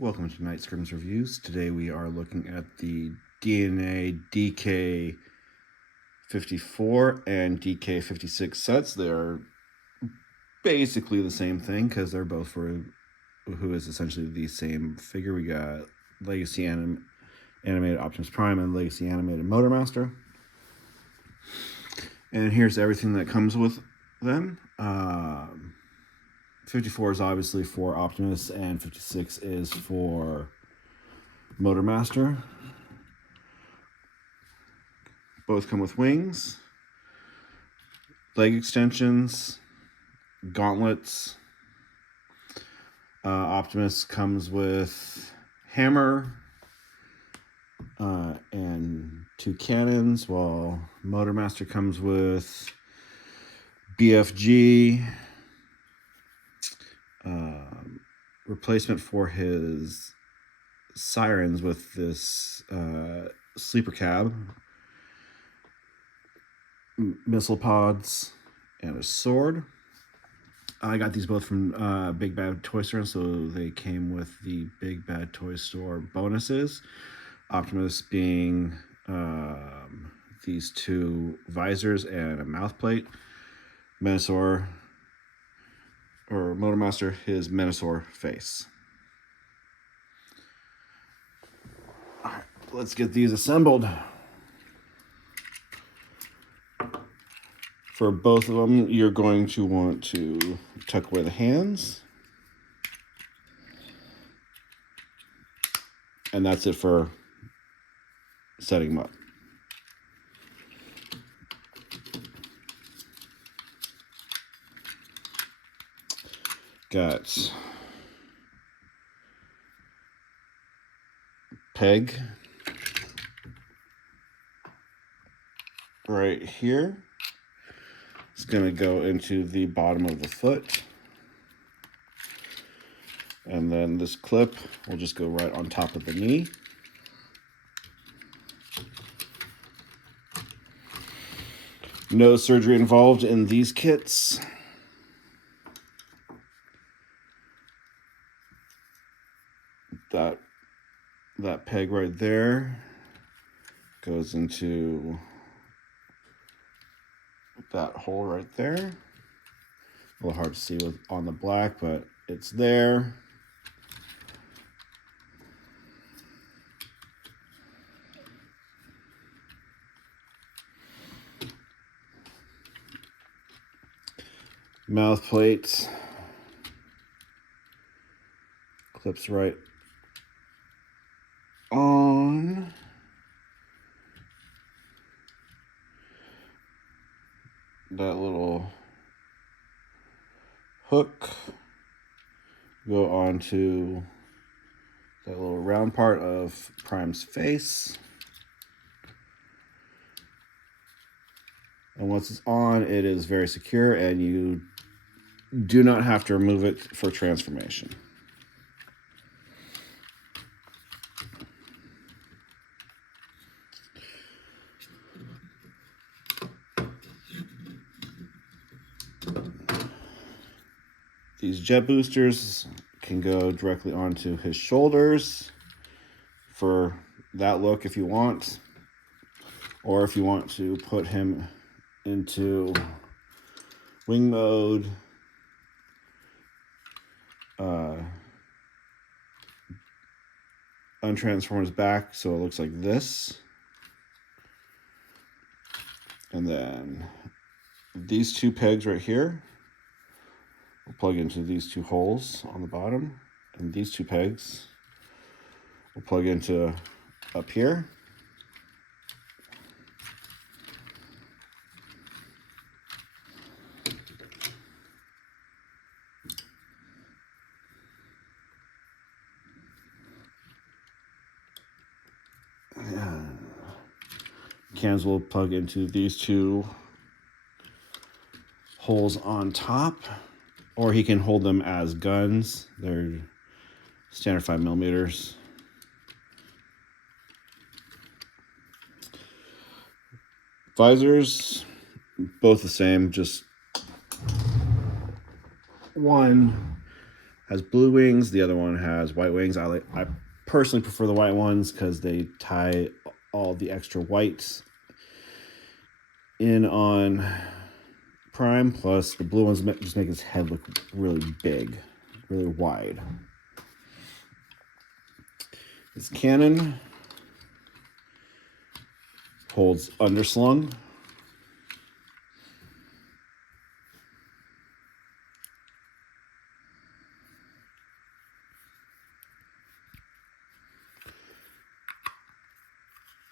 Welcome to Night Scrims Reviews. Today we are looking at the DNA DK54 and DK56 sets. They are basically the same thing because they're both for who is essentially the same figure. We got Legacy Animated Optimus Prime and Legacy Animated Motormaster. And here's everything that comes with them. 54 is obviously for Optimus, and 56 is for Motormaster. Both come with wings, leg extensions, gauntlets. Optimus comes with hammer and two cannons, while Motormaster comes with BFG, replacement for his sirens with this sleeper cab, missile pods, and a sword. I got these both from Big Bad Toy Store, so they came with the Big Bad Toy Store bonuses. Optimus being these two visors and a mouth plate. Menasor, or Motormaster, his Menasor face. All right, let's get these assembled. For both of them, you're going to want to tuck away the hands. And that's it for setting them up. Got peg right here. It's going to go into the bottom of the foot. And then this clip will just go right on top of the knee. No surgery involved in these kits. That peg right there goes into that hole right there. A little hard to see on the black, but it's there. Mouth plate clips right on. That little hook go onto that little round part of Prime's face. And once it's on, it is very secure, and you do not have to remove it for transformation. These jet boosters can go directly onto his shoulders for that look if you want, or if you want to put him into wing mode, untransform his back so it looks like this. And then these two pegs right here will plug into these two holes on the bottom, and these two pegs will plug into up here. Cans will plug into these two holes on top, or he can hold them as guns. They're standard 5mm. Visors, both the same, just one has blue wings. The other one has white wings. I personally prefer the white ones because they tie all the extra whites in on Prime. Plus, the blue ones just make his head look really big, really wide. His cannon holds underslung.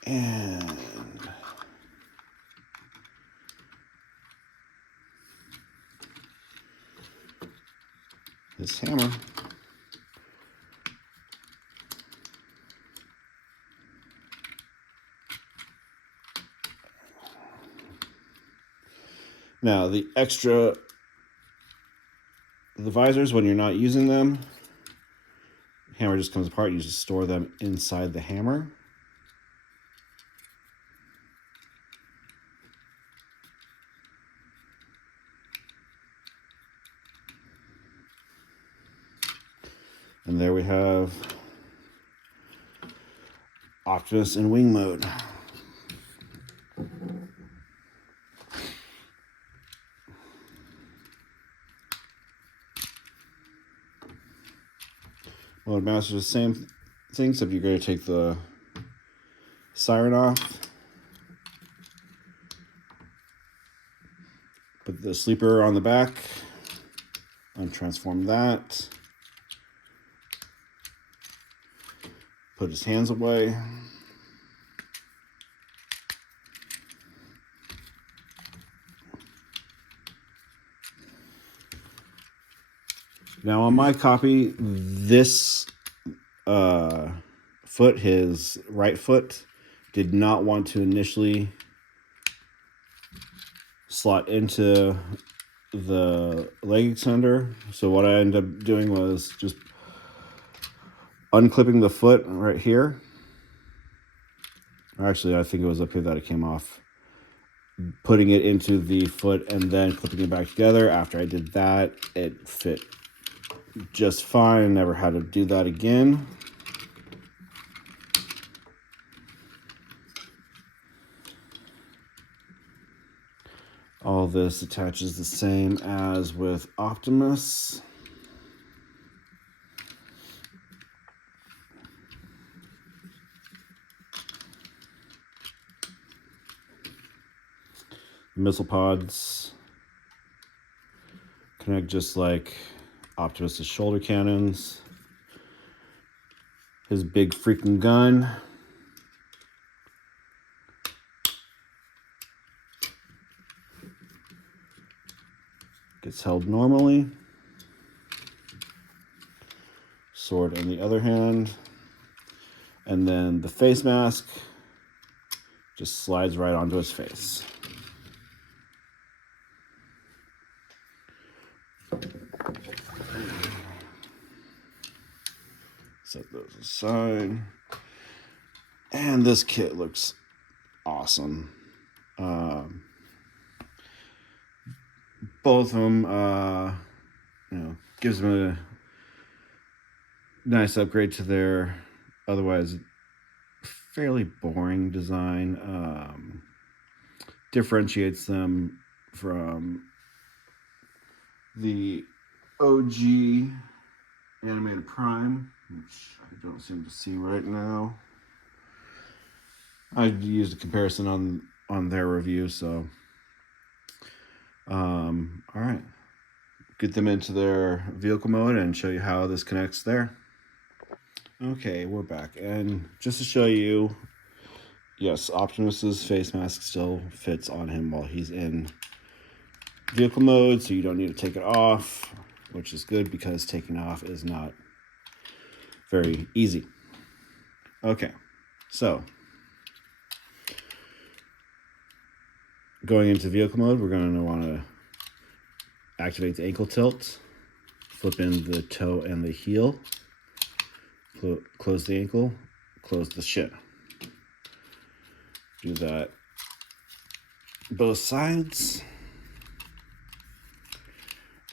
And his hammer now the visors, when you're not using them, hammer just comes apart. You just store them inside the hammer. And there we have Optimus in wing mode. Mode Master is the same thing, except you're going to take the siren off. Put the sleeper on the back. Untransform that. Put his hands away. Now on my copy, this foot, his right foot, did not want to initially slot into the leg extender. So what I ended up doing was just unclipping the foot right here. Actually, I think it was up here that it came off. Putting it into the foot and then clipping it back together. After I did that, it fit just fine. Never had to do that again. All this attaches the same as with Optimus. Missile pods connect just like Optimus's shoulder cannons. His big freaking gun. Gets held normally. Sword on the other hand. And then the face mask just slides right onto his face. Set those aside. And this kit looks awesome. Both of them, gives them a nice upgrade to their otherwise fairly boring design. Differentiates them from the OG Animated Prime, which I don't seem to see right now. I used a comparison on their review, so all right, get them into their vehicle mode and show you how this connects there. Okay, we're back, and just to show you, yes, Optimus's face mask still fits on him while he's in vehicle mode, so you don't need to take it off, which is good because taking off is not very easy. Okay, so going into vehicle mode, we're going to want to activate the ankle tilt, flip in the toe and the heel, close the ankle, close the shin. Do that both sides.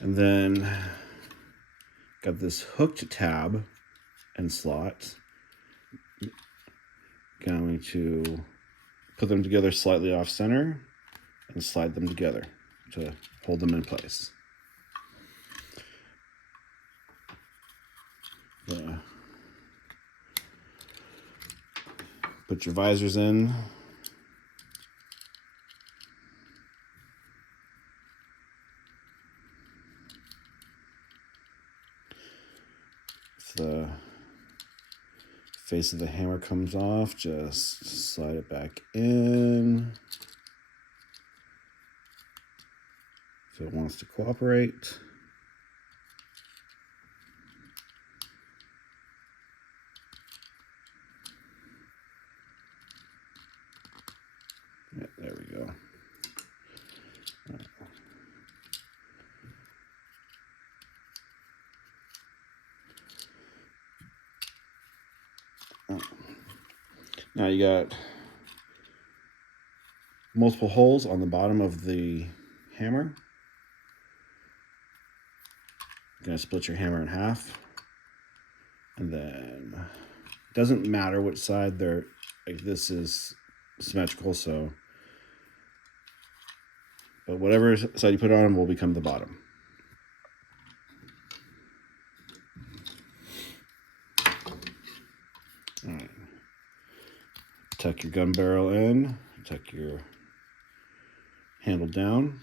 And then Got this hooked tab and slot. Going to put them together slightly off center and slide them together to hold them in place. Put your visors in. If the face of the hammer comes off, just slide it back in. If it wants to cooperate. Yeah, there we go. Now you got multiple holes on the bottom of the hammer. You're going to split your hammer in half. And then it doesn't matter which side they're, like this is symmetrical, so, but whatever side you put it on will become the bottom. All right. Tuck your gun barrel in, tuck your handle down.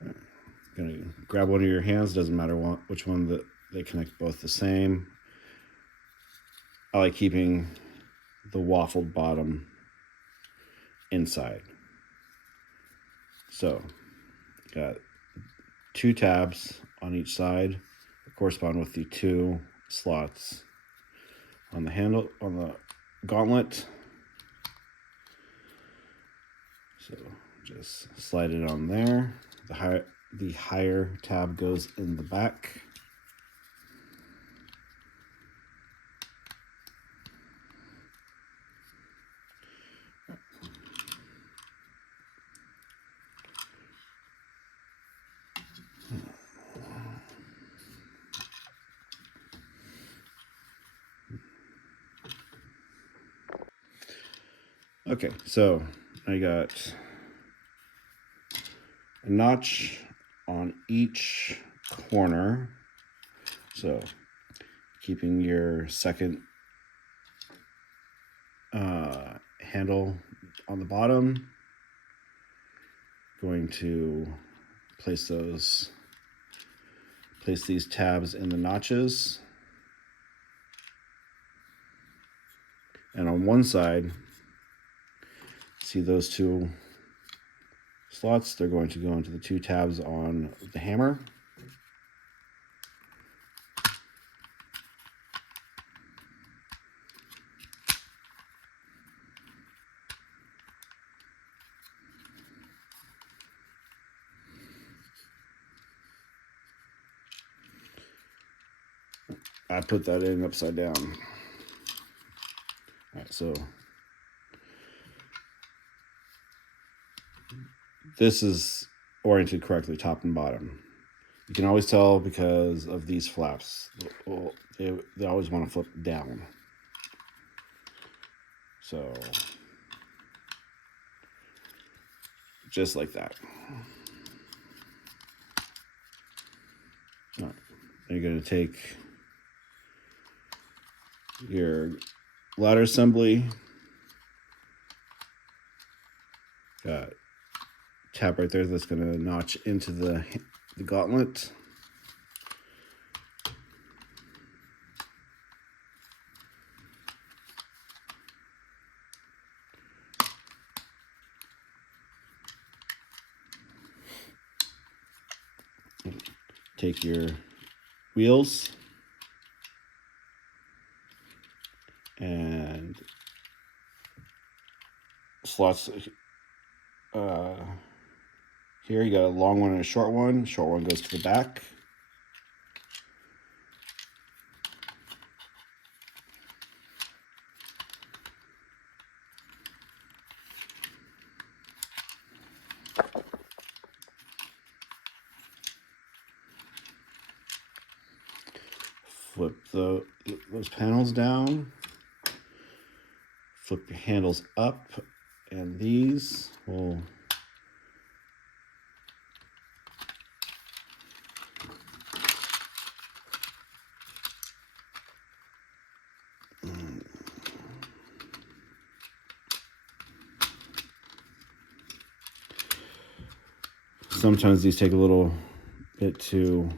Right. Gonna grab one of your hands, doesn't matter which one, that they connect both the same. I like keeping the waffled bottom inside. So, got 2 tabs on each side that correspond with the 2 slots on the handle, on the gauntlet. So just slide it on there. The higher tab goes in the back. Okay, so I got a notch on each corner. So keeping your second handle on the bottom, going to place these tabs in the notches. And on one side, see those 2 slots? They're going to go into the 2 tabs on the hammer. I put that in upside down. All right, so this is oriented correctly, top and bottom. You can always tell because of these flaps. They always want to flip down. So just like that. All right. You're going to take your ladder assembly. Got tab right there that's going to notch into the gauntlet. Take your wheels and slots. Here you got a long one and a short one. Short one goes to the back. Flip those panels down. Flip your handles up, and these will sometimes these take a little bit to,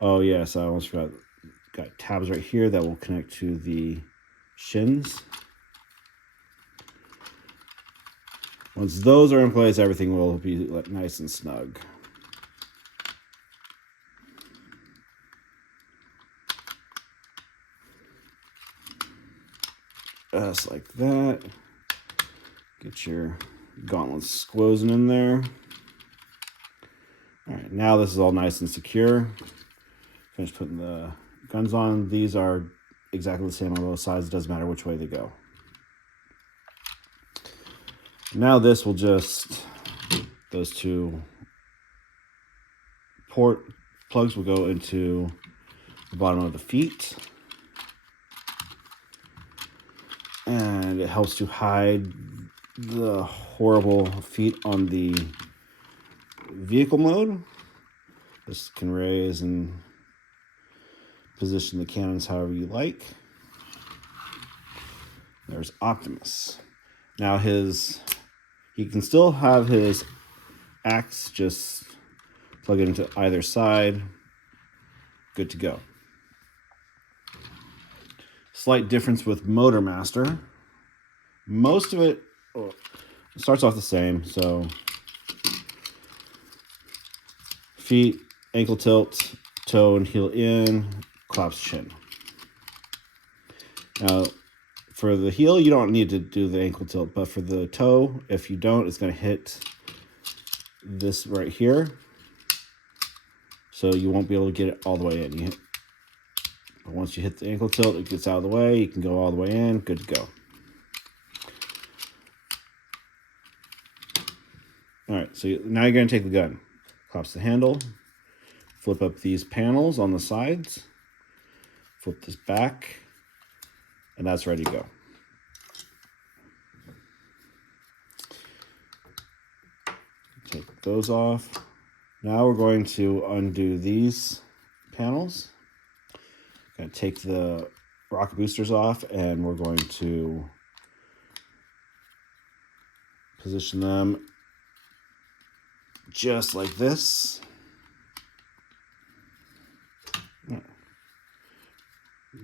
oh yes, I almost forgot, got tabs right here that will connect to the shins. Once those are in place, everything will be nice and snug. Just like that. Get your gauntlets squozing in there. All right, now this is all nice and secure. Finish putting the guns on. These are exactly the same on both sides. It doesn't matter which way they go. Now this will just, those two port plugs will go into the bottom of the feet. And it helps to hide the horrible feet on the vehicle mode. This can raise and position the cannons however you like. There's Optimus. Now he can still have his axe, just plug it into either side. Good to go. Slight difference with Motormaster. Most of it starts off the same. So feet, ankle tilt, toe and heel in, claps shin. Now for the heel, you don't need to do the ankle tilt, but for the toe, if you don't, it's going to hit this right here. So you won't be able to get it all the way in. But once you hit the ankle tilt, it gets out of the way. You can go all the way in. Good to go. All right, so now you're going to take the gun. Collapse the handle. Flip up these panels on the sides. Flip this back. And that's ready to go. Take those off. Now we're going to undo these panels. Going to take the rocket boosters off, and we're going to position them just like this.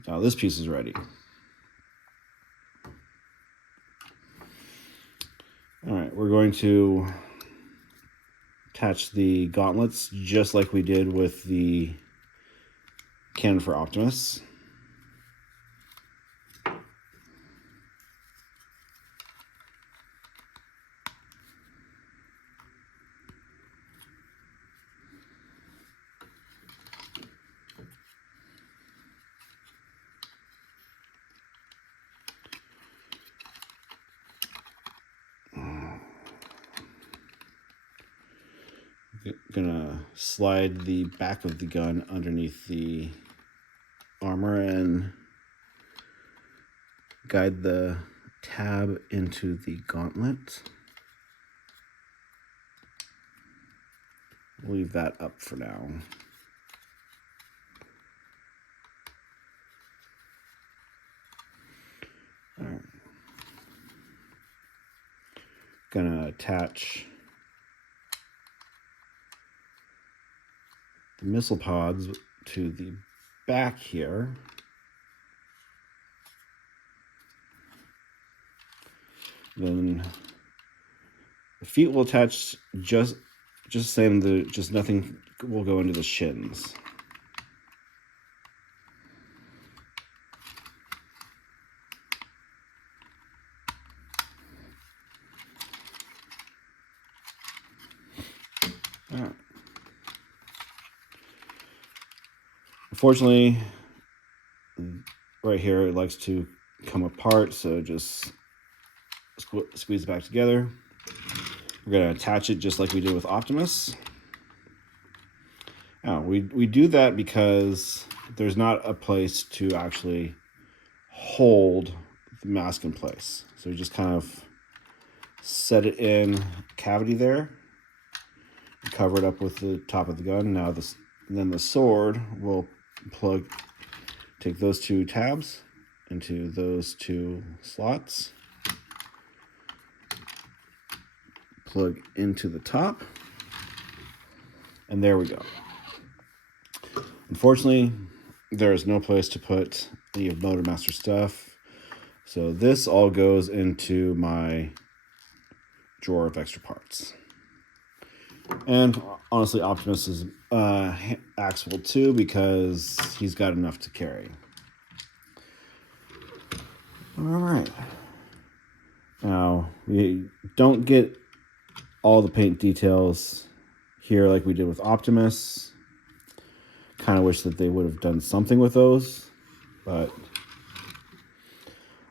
Now this piece is ready. All right, we're going to attach the gauntlets just like we did with the cannon for Optimus. Gonna slide the back of the gun underneath the armor and guide the tab into the gauntlet. Leave that up for now. All right. Gonna attach the missile pods to the back here. Then the feet will attach just the same. Just nothing will go into the shins. All right. Unfortunately, right here it likes to come apart, so just squeeze it back together. We're going to attach it just like we did with Optimus. Now, we do that because there's not a place to actually hold the mask in place. So you just kind of set it in cavity there, cover it up with the top of the gun. Now then the sword will take those two tabs into those two slots, plug into the top, and there we go. Unfortunately, there is no place to put any of Motormaster stuff, so this all goes into my drawer of extra parts. And honestly, Optimus is axable too, because he's got enough to carry. All right. Now, we don't get all the paint details here like we did with Optimus. Kind of wish that they would have done something with those, but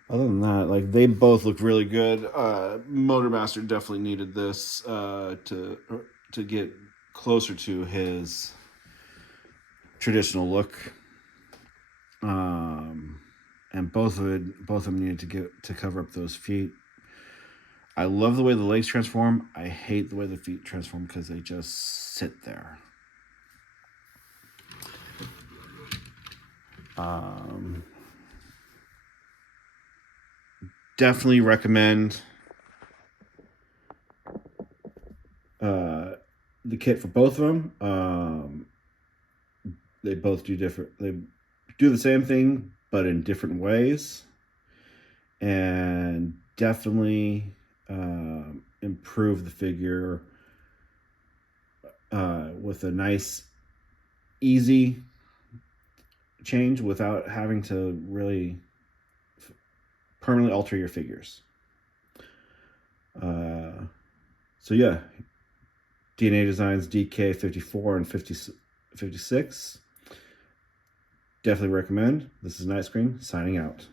other than that, like, they both look really good. Motormaster definitely needed this to get closer to his traditional look. And both of them needed to cover up those feet. I love the way the legs transform. I hate the way the feet transform because they just sit there. Definitely recommend the kit for both of them. They both do different. They do the same thing, but in different ways, and definitely improve the figure with a nice, easy change without having to really permanently alter your figures. So yeah, DNA Designs DK54 and 56. Definitely recommend. This is Night Screen signing out.